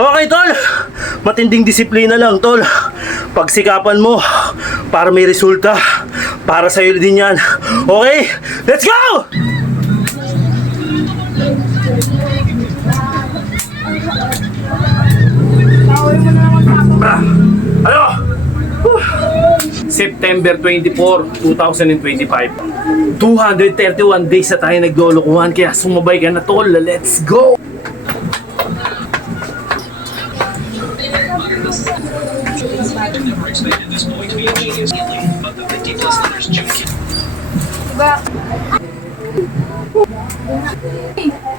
Okay, tol. Matinding disiplina lang, tol. Pagsikapan mo para may resulta. Para sa'yo din yan. Okay? Let's go! Ano? September 24, 2025. 231 days na tayo naglolokohan. Kaya sumabay ka na, tol. Let's go!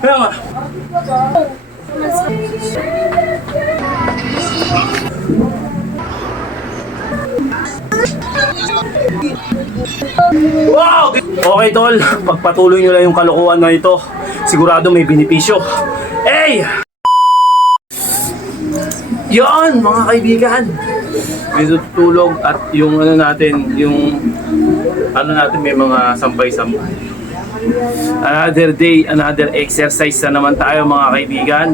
Kaya nga. Wow! Okay, tol. Pagpatuloy nyo lang yung kalokohan na ito. Sigurado may benepisyo. Hey! Yon, mga kaibigan. May tutulog at yung ano natin, may mga sampay-sampay. Another day, another exercise na naman tayo, mga kaibigan.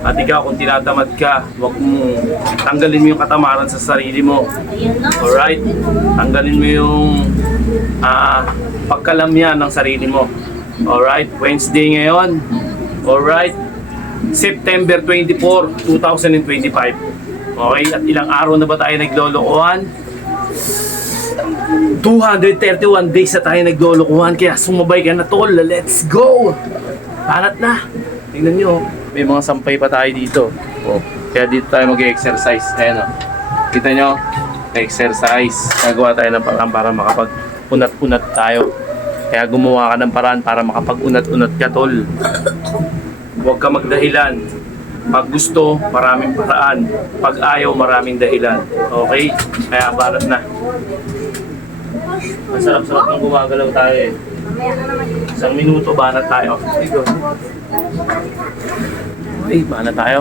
At ikaw, kung tinatamad ka, huwag mong tanggalin mo yung katamaran sa sarili mo. Alright? Tanggalin mo yung pagkalamyan ng sarili mo. Alright? Wednesday ngayon. Alright? September 24, 2025. Okay? At ilang araw na ba tayo naglolokohan? 231 days na tayo naglolokohan. Kaya sumabay ka na, tol. Let's go! Panat na. Tingnan nyo. May mga sampay pa tayo dito. Oh. Kaya dito tayo mag-exercise. Ayan o. Kita nyo? Exercise. Nagawa tayo ng paraan para makapag-unat-unat tayo. Kaya gumawa ka ng paraan para makapag-unat-unat ka, tol. Huwag ka magdahilan. Pag gusto, maraming paraan. Pag ayaw, maraming dahilan. Okay? Kaya barat na. Masarap-sarap nang gumagalaw tayo eh. Isang minuto, banat tayo. Dito. Okay, banat tayo.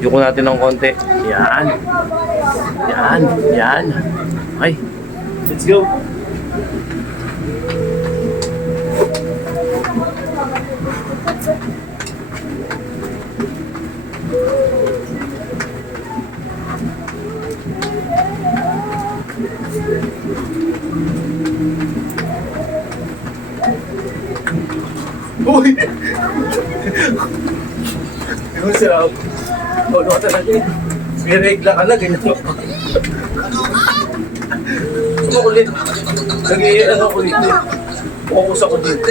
Yuko natin ng konti. Yan. Yan. Yan. Okay. Let's go. Uy! Yung sarap. Ano ka talaga eh. May regla ka na, ganyan mo. Makulit. Nag-i-ano ko dito. Focus ako dito.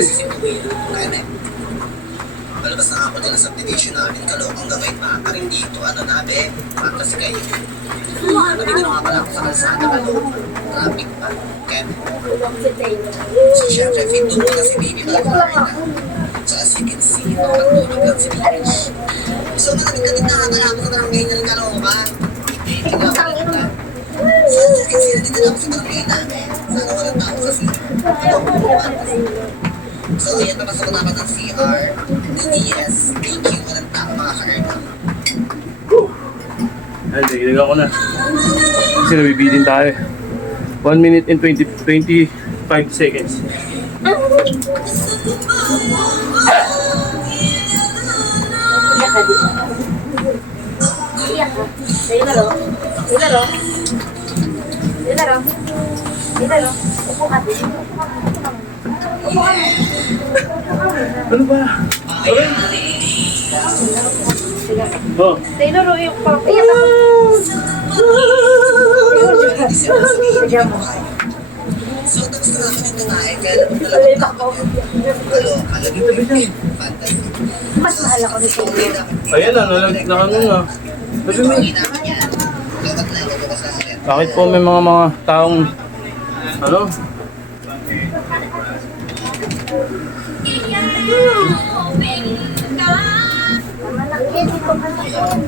Palabas na ako nila subdivision namin, Caloocan Gawin pa rin dito, ano nabe, para sa kayo. Nandito na nga pala ako sa kalsada, Caloocan, traffic pa, Ken. So syempre, fit doon na si Baby Malagmarina. So as you can see, natulog lang si Baby. So malamig-lamig na kakalaman sa barangay niya ng Caloocan. Hindi nga pala na. So as you can see, nandito na ako sa barangay namin. Sana walang tao kasi. So, yan naman sa kanaman ng CR, DDS, thank you, walang tao mga ka-earn. Ay, dagdagan ko na. Kasi nabibilin tayo. 1 minute and 25 seconds. Iyak ka dito. Iyak ka. Dahil laro. Dahil laro. Dahil laro. Dahil laro. Upo ka dito. Upo ka. Ano ba? Okay? Oh. Taylor, yung papaya ka. Pajama mo. So, tapos na naman yung kumain, kaya naman talaga Alay pa ko. Caloocan, lagi fantasy. Mas mahal ako ni Taylor. Ayan na, nalag na ano na. Sabi mo, Hindi naman yan. Dapat na ito ba sa akin? bakit po may mga taong ano?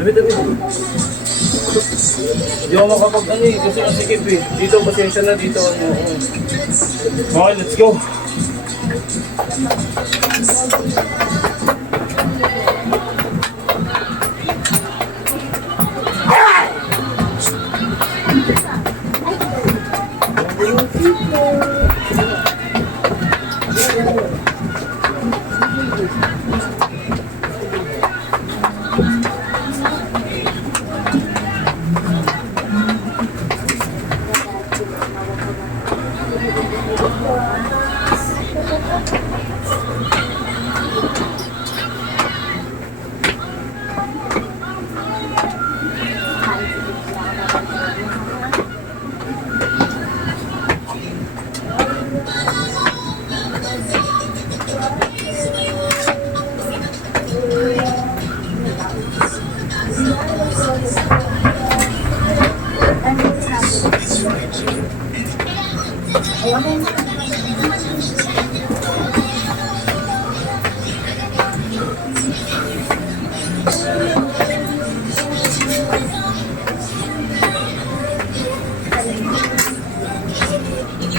Dabi. Hindi ako makapag ano eh, kasi masikip eh. Dito, pasensya na dito. Okay, let's go. You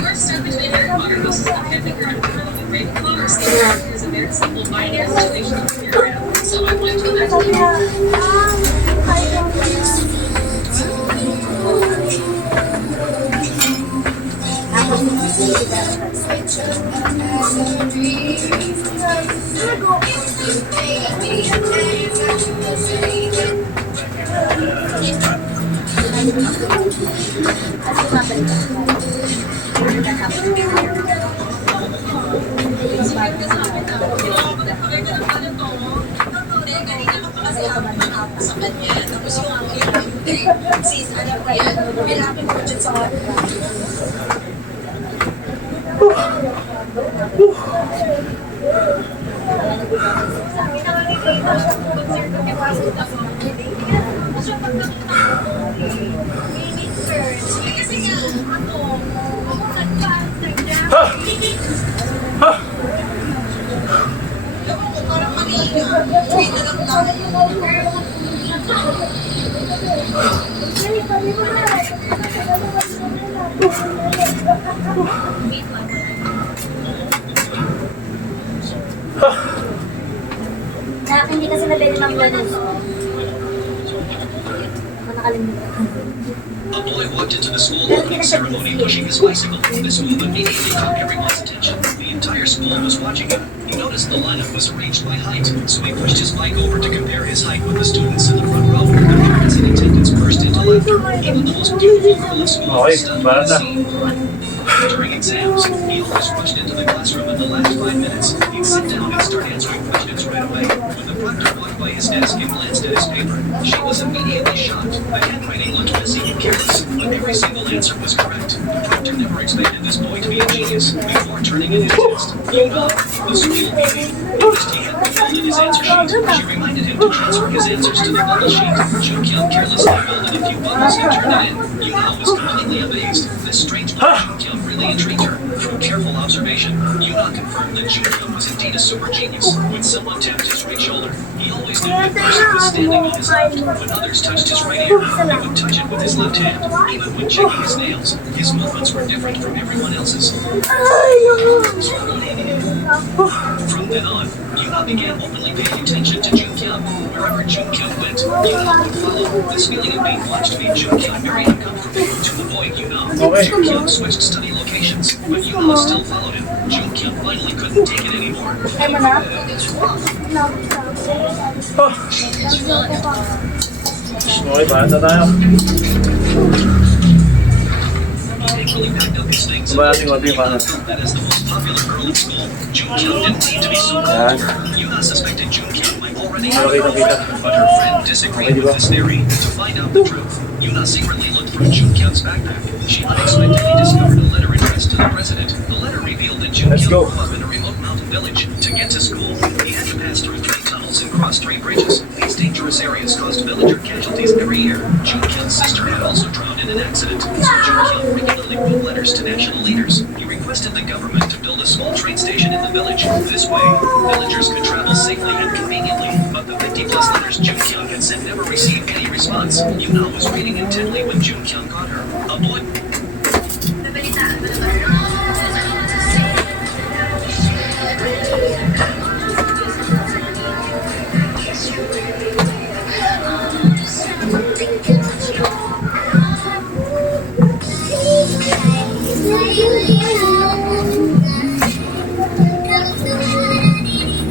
are stuck between Harry Potter versus the Epic Grand Tournament of Ravenclaw or Slytherin. There's a very simple binary relational scenario. So I want to imagine Hindi kasi nabili ng ganun. Nakalimutan. A boy walked into the school opening ceremony pushing his bicycle. This move immediately caught everyone's attention. The entire school was watching him. He noticed the lineup was arranged by height, so he pushed his bike over to compare his height with the students in the front row. The parents in attendance burst into laughter. Even the most beautiful girl in school was stunned by the scene. During exams, he always rushed into the classroom in the last 5 minutes. He'd sit down and start answering questions right away. When the proctor walked by his desk and glanced at his paper, she was immediately shocked. The handwriting looked messy and careless, but every single answer was correct. The proctor never expected this boy to be a genius. Before turning in his test, the school meeting, noticed he hadn't filled in his answer sheet. She reminded him to transfer his answers to the bubble sheet. Junkyung carelessly filled in a few bubbles and turned it in. Yuna was completely amazed. This strange boy Junkyung really intrigued her. Through careful observation, Yuna confirmed that Junkyung was indeed a super genius. When someone tapped his right shoulder, he always knew the person was standing on his left. When others touched his right ear, he would touch it with his left hand. Even when checking his nails, his movements were different from everyone else's. From then on, Yuna began openly paying attention to Junkyung. Wherever Junkyung went, Yuna would follow. This feeling of being watched made Junkyung very uncomfortable. To avoid Yuna, Junkyung switched study locations, but Yuna still followed him. Junkyung finally couldn't take it anymore. Okay, bata tayo. Eventually packed up his things Ba natin konti para. that as the most popular girl in school, Junkyung didn't seem to be so cool to her. Yuna suspected Junkyung might already have a girlfriend, but her friend disagreed with this theory. To find out the truth, Yuna secretly looked through Junkyung's backpack. She unexpectedly discovered a letter addressed to the president. The letter revealed that Let's go. Junkyung grew up in a remote mountain village. To get to school, he had to pass through 3 tunnels and cross 3 bridges. These dangerous areas caused villager casualties every year. Junkyung's sister had also drowned in an accident, so Junkyung regularly wrote letters to national leaders. He requested the government to build a small train station in the village. This way, villagers could travel safely and conveniently. But the 50-plus letters Junkyung had sent never received any response. Yuna was reading intently when Junkyung caught her. A boy.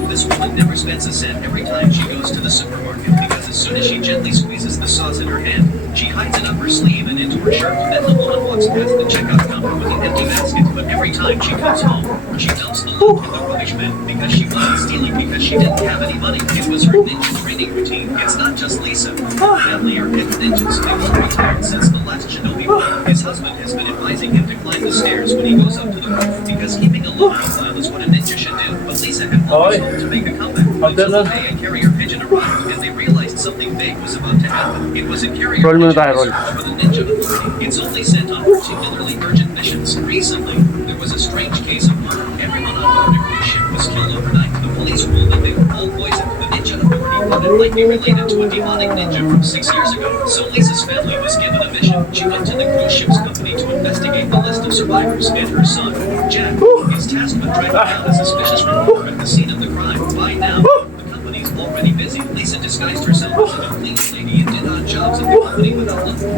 This woman never spends a cent every time she goes to the supermarket because as As soon as she gently squeezes the sauce in her hand, she hides it up her sleeve and into her shirt. Then the woman walks past the checkout counter with an empty basket. But every time she comes home, she dumps the loot in the rubbish bin because she wasn't stealing because she didn't have any money. It was her ninja training routine. It's not just Lisa. Her family are hidden ninjas. They've all retired since the last Shinobi war. His husband has been advising him to climb the stairs when he goes up to the roof because keeping a low profile is what a ninja should do. But Lisa had always hoped to make a comeback until the day a carrier pigeon arrived and they realized something big was about to happen. It was a carrier Roll muna pigeon tayo, roll. reserved for the ninja authority. It's only sent on particularly urgent missions. Recently, there was a strange case of murder. Everyone on board a cruise ship was killed overnight. The police ruled that they were all poisoned. The ninja authority thought it might be related to a demonic ninja from 6 years ago. So Lisa's family was given a mission. She went to the cruise ship's company to investigate the list of survivors, and her son, Jack, is tasked with tracking down a suspicious reporter at the scene of the crime. By now, the company's already busy. Lisa disguised herself as a cleaning lady and did odd jobs at the company without looking.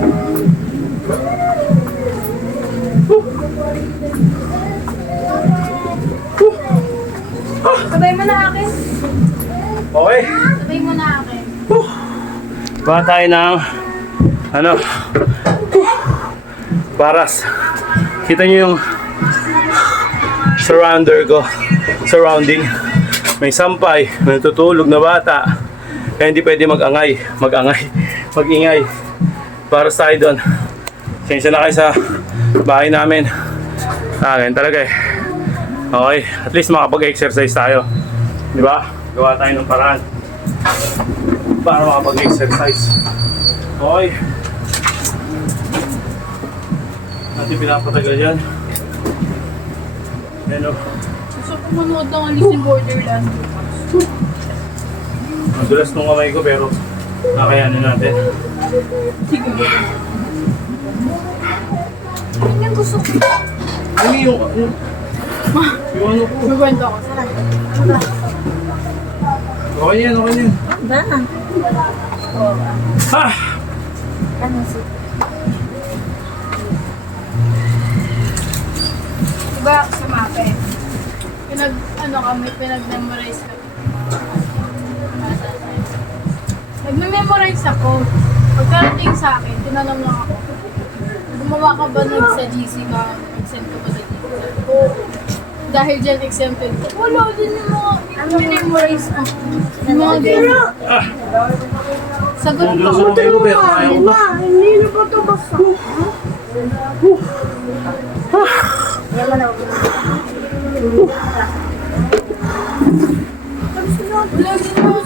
Sabay mo na akin. Okay. Sabay mo na akin. Baka tayo ng paras. Kita nyo yung surrounding. May sampay, may natutulog na bata. Kaya hindi pwede mag-ingay. Paras tayo doon. Sensya na kayo sa bahay namin. Ganyan talaga eh. Okay, at least makapag-exercise tayo. Di ba? Gawa tayo ng paraan para makapag-exercise. Okay. Natin pinapatagal yan. Ayan o. Gusto ko manood ng Alice in Borderland. Madulas nung kamay ko pero nakayanin natin. Sige. Ano yung gusto ko? Ano yung ano ko? Magwento ako. Okay yan. Ba? Ah! Ano si? Diba sa mape? Pinag-memorize kami. Nagme-memorize ako. Pagkarating sa akin, tinanong lang ako, gumawa ka ba sa GC ka? Nag-send ka ba sa GC? Oo. Dahil dyan exempted ko. Wala din yung mga memorize ko. Yung mga ganyan. Sagot ko. Madulas nung kamay ko pero kaya ko na. Hindi na pa ito basta. Yan mo na. Wala din yung mga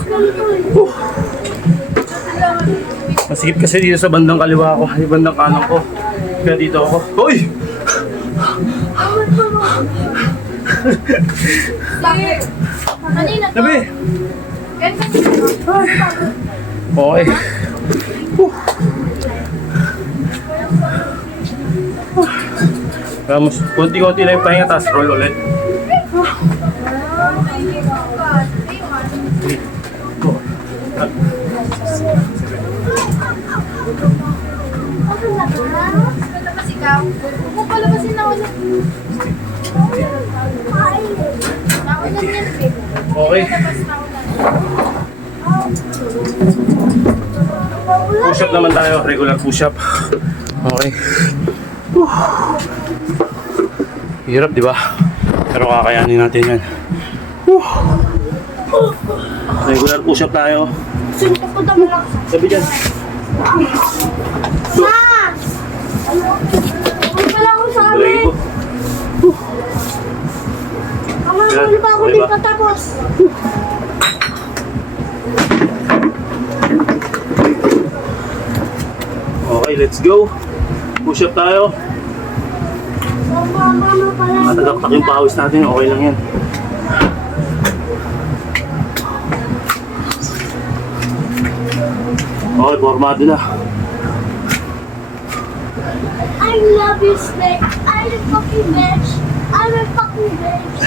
Masikip kasi dito sa bandang kaliwa ko, yung bandang kanan ko. Kaya dito ako. Hoy! Kanina to. Sabi! Ganito. Okay. Vamos, konti-konti lang yung pahinga, tapos roll ulit. Palabas ikaw. Huwag mo palabasin na ulit. Naulan yan, babe. Okay. Palabas na ulan. Push up naman tayo, regular push up. Okay. Hirap, di ba? Pero kakayanin natin yan. Regular push up tayo. Sinto ko daw lang. Sabi dyan. Ma! Huwag pala ako sa Balay amin. ko. Kamahuli pa ako Diba? dito tapos. Okay, let's go. Push up tayo. Mama pala. Matagaktak yung pawis natin. Okay lang yan. Okay, formado na. I love you, Snake. I'm a fucking bitch. I'm a fucking bitch.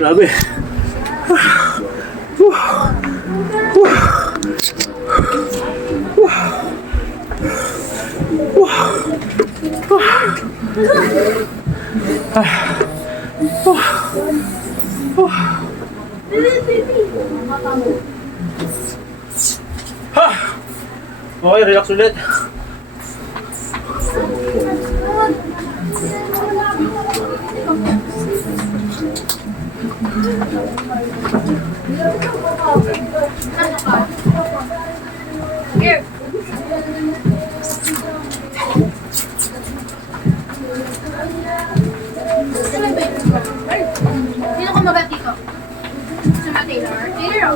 Grabe. Okay, relax ulit. Here. Sino kumagat dito? Si Taylor? Taylor,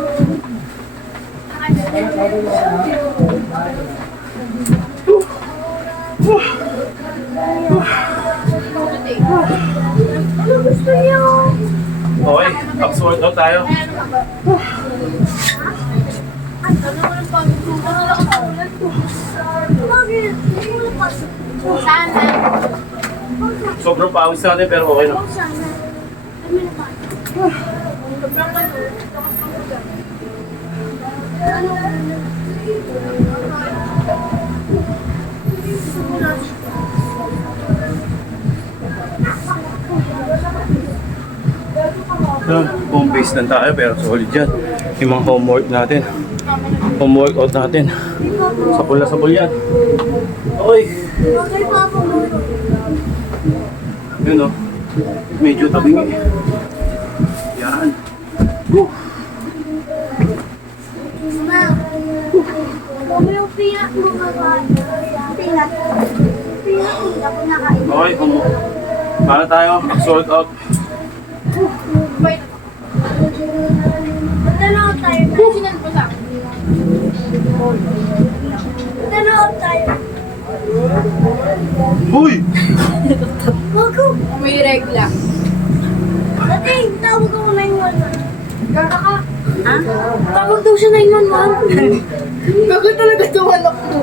Ano gusto niyo? Okay, absorb daw tayo. Bakit? Hindi mo napasok. Sana. Sobrang pawis natin pero okay lang. Sana. Kami na tayo. Home base lang tayo pero solid yan. Yung mga homework natin. Homework out natin. Sapul yan. Okay. Okay, Papa mo. Yun o. Medyo tabingi. Yan. Ma, kung yung piyak mo kapag piyak mo ako nakain. Okay, para tayo. Sort out. Dalawa tayo. Sinan po sa akin. Dalawa tayo. Uy! Bago. May regla. Dating, tawag ako 911. Gaga ka. Ha? Tawag daw siya 911. Gaga talaga tumalak mo.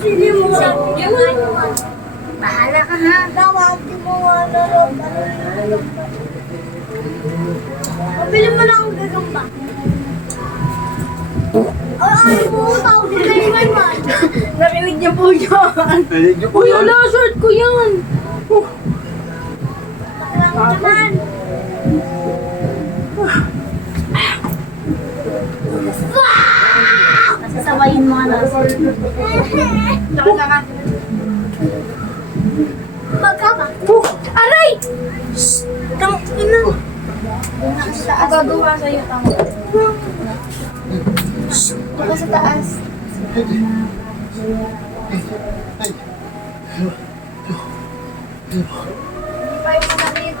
Sige mo lang. Bahala ka ha. Tawag mo ano. Pabili mo lang ang gagamba. Ano mo? Tawag din 911. Narinig niya po yan. Narinig niyo po Uy, yan. ala, short ko yan. Naman. Sasabayin mo ano. Saka. Magkama. Aray! Tang ina. Gagawa sa'yo, tama. Baka sa taas. Pa yung manamit.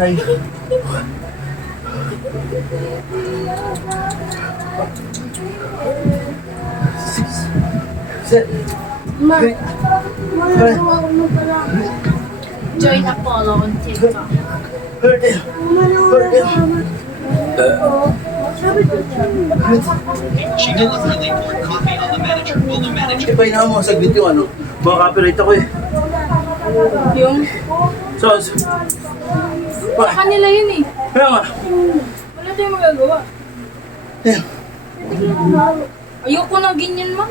Ay. Ma. Malagawa ko mo pala. Join Apollo on TikTok. Sabi ko She deliberately poured coffee on the manager while the manager Ipahin mo saglit yung ano. Baka copyright ako eh. Yung, So, sa kanila yun eh. kaya nga. Wala tayong magagawa. Yan. Ayoko na ganyan, ma.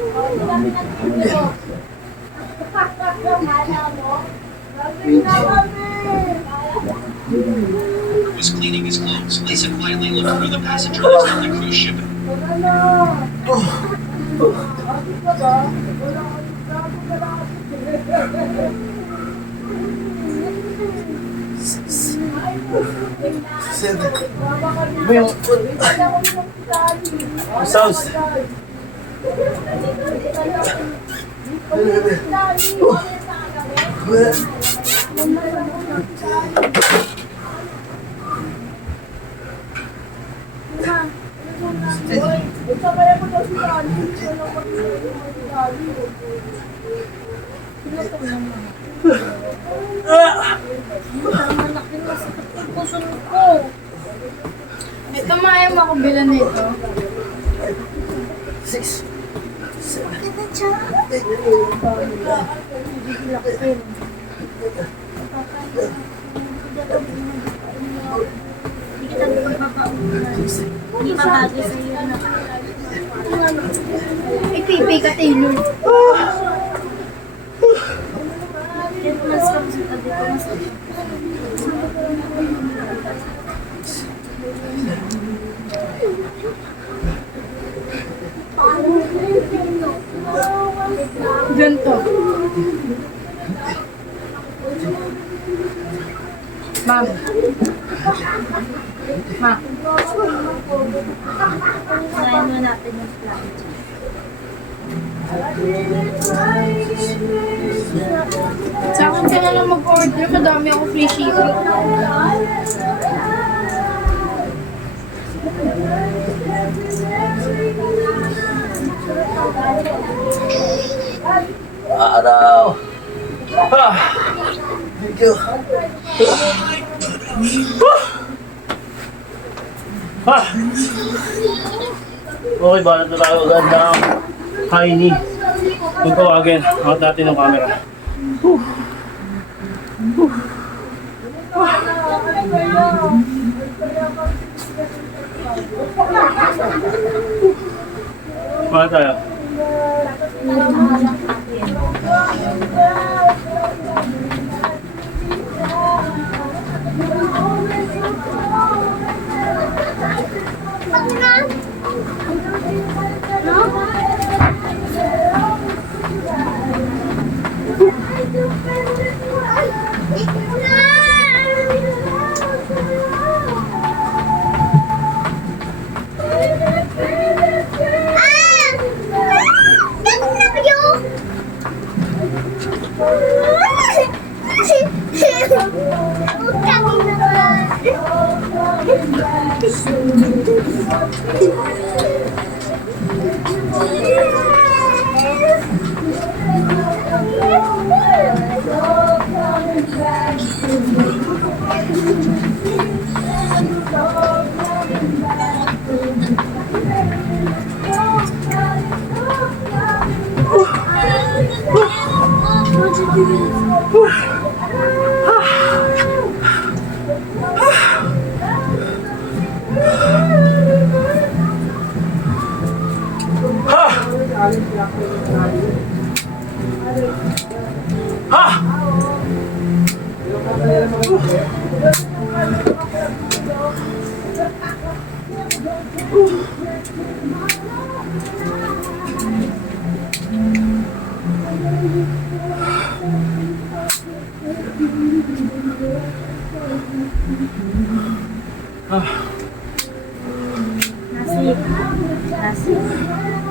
was cleaning his clothes. Lisa quietly looked through the passenger list on the cruise ship. Seven. Iba yung... Sounds. May tamayan mo ako Bilan nito. 6. Hindi pa bagay sa'yo na. Ipipi ka, Taylor. Kaya mas kami sa tabi ko, mas Ganto. Ma'am. Ma. Unahin mo natin yung plan. Sa akin ka na lang mag-order. Madami ako free shipping. Araw. Thank you. Okay, balat na tayo agad ng high knee. Kung tawagin, angat natin ng camera. Balat tayo.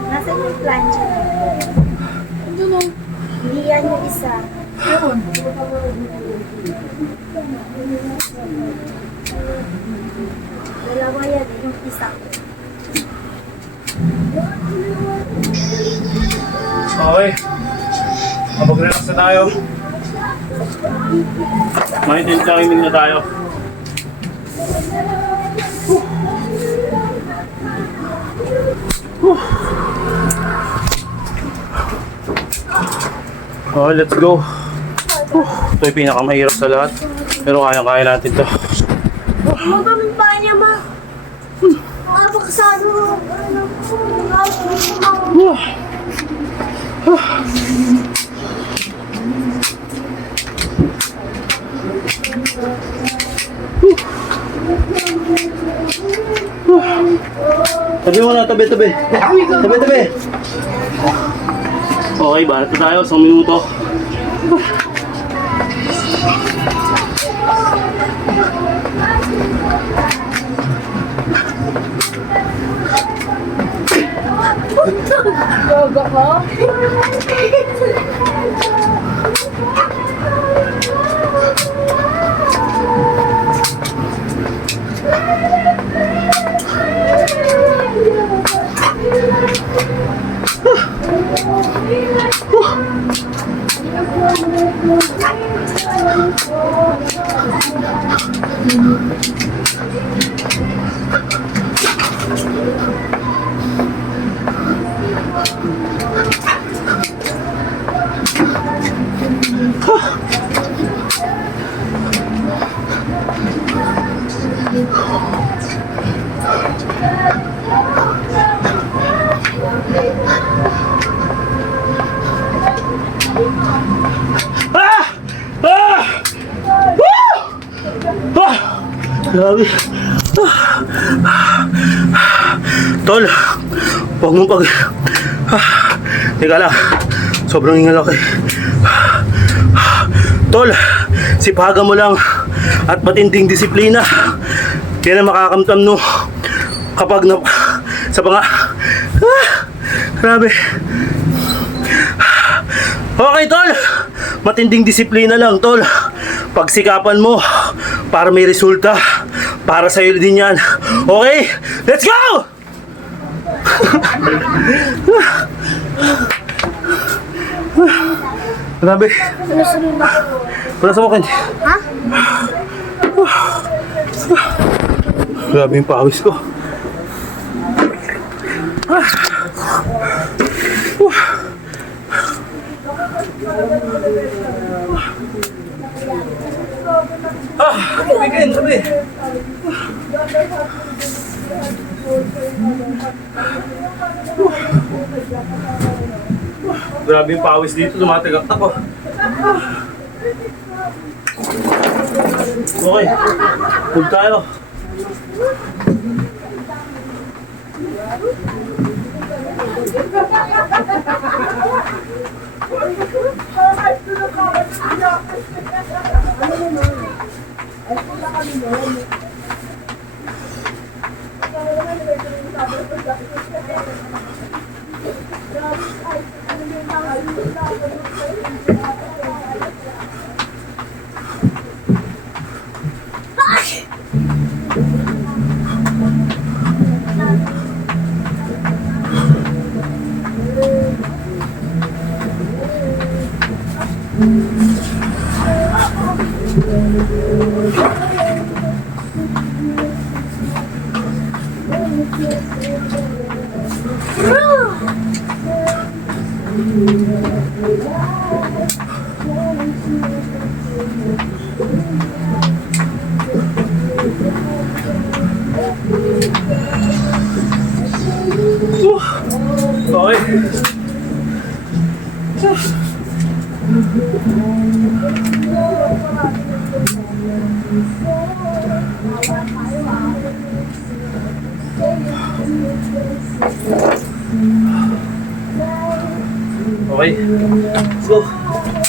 Nasa yung plancha na. Ano no? Hindi yan yung isa. Yun. Dalawa yan, yung isa. Okay. Mag-relax na tayo. Mindful timing na tayo. Okay, let's go. Ito yung pinakamahirap sa lahat. Pero kaya-kaya natin to. Magamit pa niya, ma. Makapakasado. Tabi mo na, tabi. Tabi. Okay, balat na tayo. 1 minuto. Yoga ko? Ah! Ah! Woo! Ah! Grabe. Tol, huwag mong pag... Teka lang, sobrang hingal ako eh. Tol, sipagan mo lang at matinding disiplina. Yan ang makakamtam no kapag na... sa mga... Grabe. Okay, tol. Matinding disiplina lang, tol. Pagsikapan mo para may resulta. Para sa'yo din yan. Okay? Let's go! Grabe. Wala sa mukin. Ha? Grabe yung pawis ko. Weekend, sabi. Grabe yung pawis dito, tumatagak ako. Okay, food tayo. Okay. Okay. Let's go.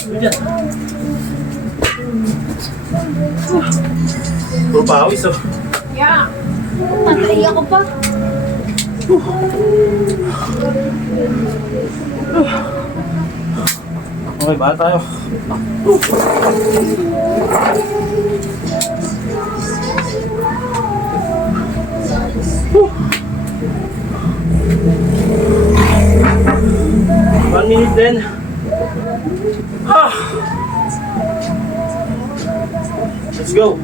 Diyan. Puro pawis oh. Yeah. Patay ako pa. Okay, bala tayo. One minute then. Let's go.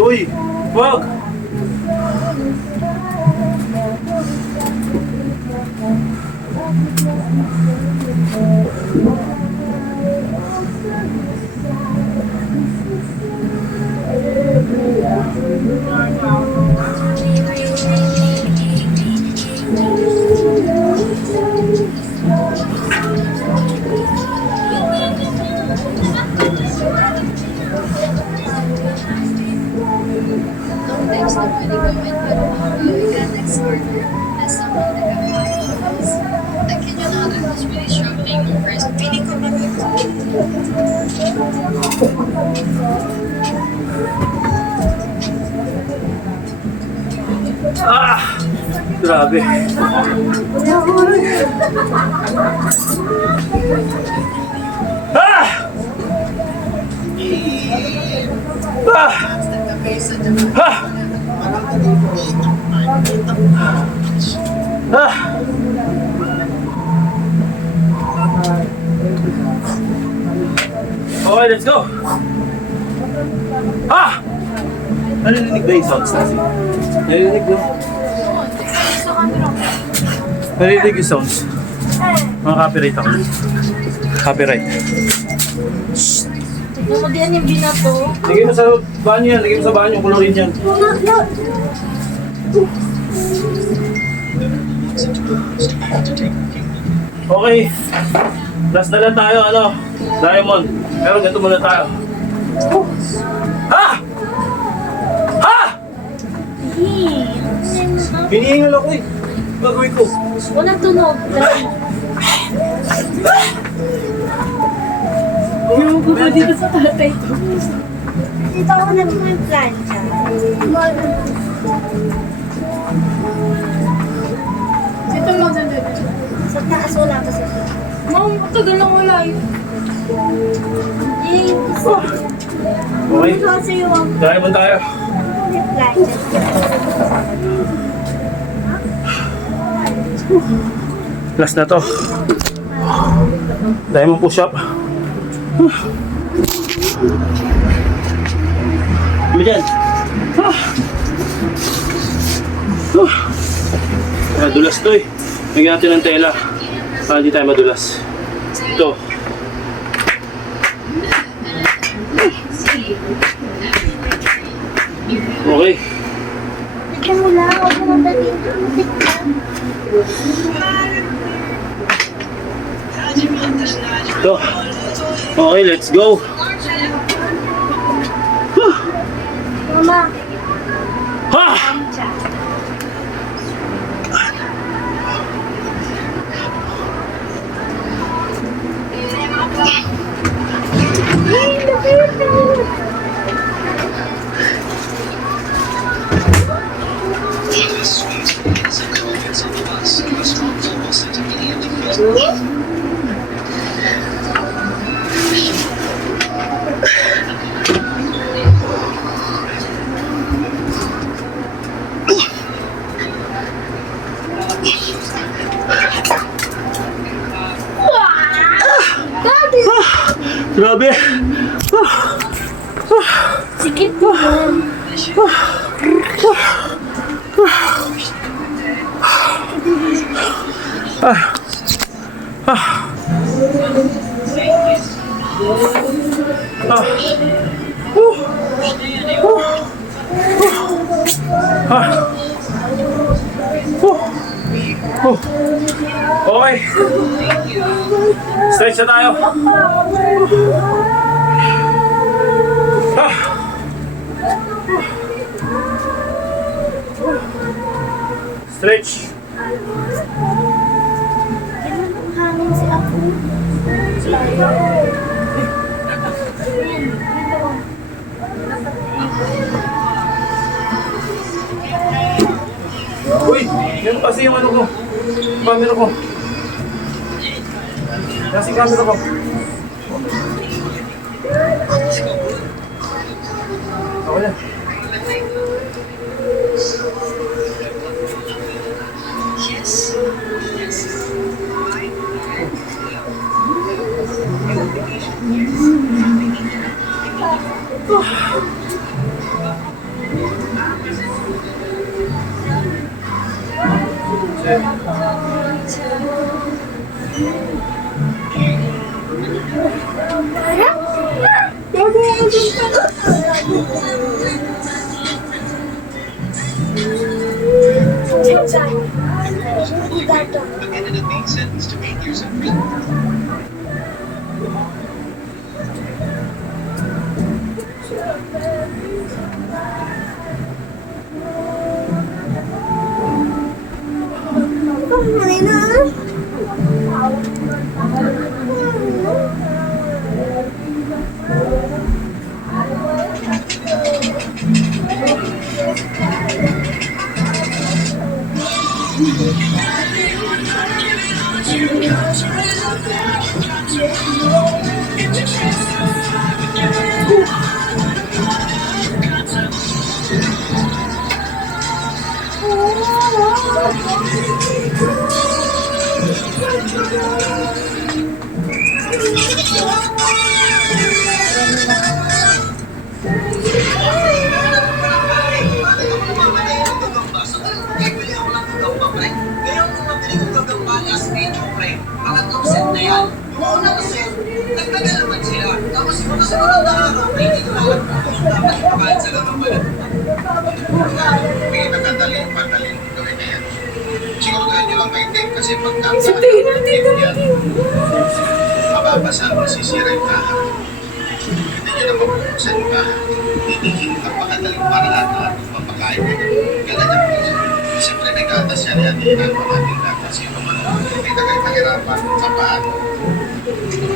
Uy, wag! Sometimes na pwede gawin pero we can explore as someone that have high levels. Like yun yung I was really struggling nung first. Feeling ko naman Grabe. Okay, let's go! Ah! Narinig ba yung sounds natin? Narinig mo? Sa camera ko. Narinig yung sounds. Mga copyright ako. Copyright. Lumagyan yung binato. Lagay mo sa banyo yan. Lagay mo sa banyo. Kulurin yan. Okay. Last na lang tayo, ano? Diamond. Pero ganito muna tayo. Ha! Ha! Hinihingal ako eh. Gagawin ko. Walang tunog. Yung ko dito sa tatay ko. Dito ako nagpaplancha. Ito maganda dito. Sa taas wala kasi. Ma'am, matagal na wala yun. Yay! Okay. Kasi yung Diamond tayo. plancha. Last na to. Diamond push-up. Ano dyan? Madulas to eh. Lagyan natin ng tela para hindi tayo madulas. Ito. Okay. Tignan mo lang. Huwag mo nang dito. Ito. Okay, let's go. Mama. Ha! Yay! Nakita! Grabe. Sikit mo. Okay. Stretch na tayo. Stretch. Hangin si Apo. Uy, yan kasi yung ano ko. Camera ko. Kasi camera ko. Ako na. Sa sunod na araw, hindi ko lang dapat ipakain sa gagawin. May nagkataling gawin na yan. Siguro ganyan nyo lang maintain kasi mababasa, masisira yung kaha. Hindi nyo na mabuksan yung kaha. Napakadaling paraan na mapakain nyo. Ganyan po. Siyempre may gatas yan, hinihinan mo natin gatas. Sino man, may nagahirapan sa paano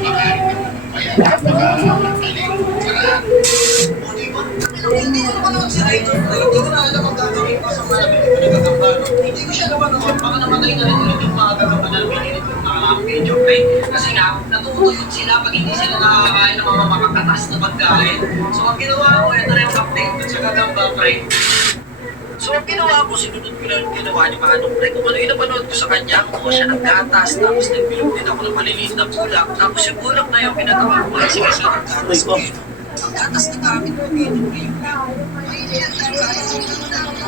makain ng kaya napakadaling paraan. Hindi ko naman ako si Idol. Hindi ko na alam ang gagawin ko sa mga pinagagambalo. Hindi ko siya naman ako. Baka namatay na rin ulit yung mga gagamba na pinilit yung mga video play. Kasi nga, natutuyot sila pag hindi sila nakakain ng mga makakatas na pagkain. So, ang ginawa ko, ito na yung update dun sa gagamba, pre. So, ang ginawa ko, sinunod ko lang yung ginawa ni Manong, pre. Kung ano yung napanood ko sa kanya, kumuha siya ng gatas, tapos nagbilog din ako ng maliliit na bulak. Tapos yung bulak na yung pinagawa ko, ay sige sa gatas ko. Ang gatas na gamit ko, ganyan ko yun. Ay, yan lang, kahit sino na ako.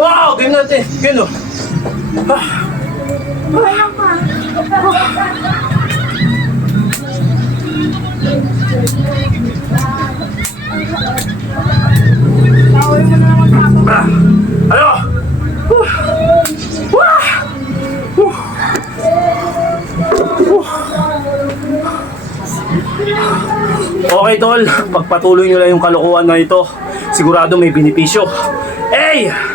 Wow! Game natin! Game, no? Tawin mo na naman sa ako. Ano? Okay, tol. Pagpatuloy nyo lang yung kalokohan na ito. Sigurado may benepisyo. Hey!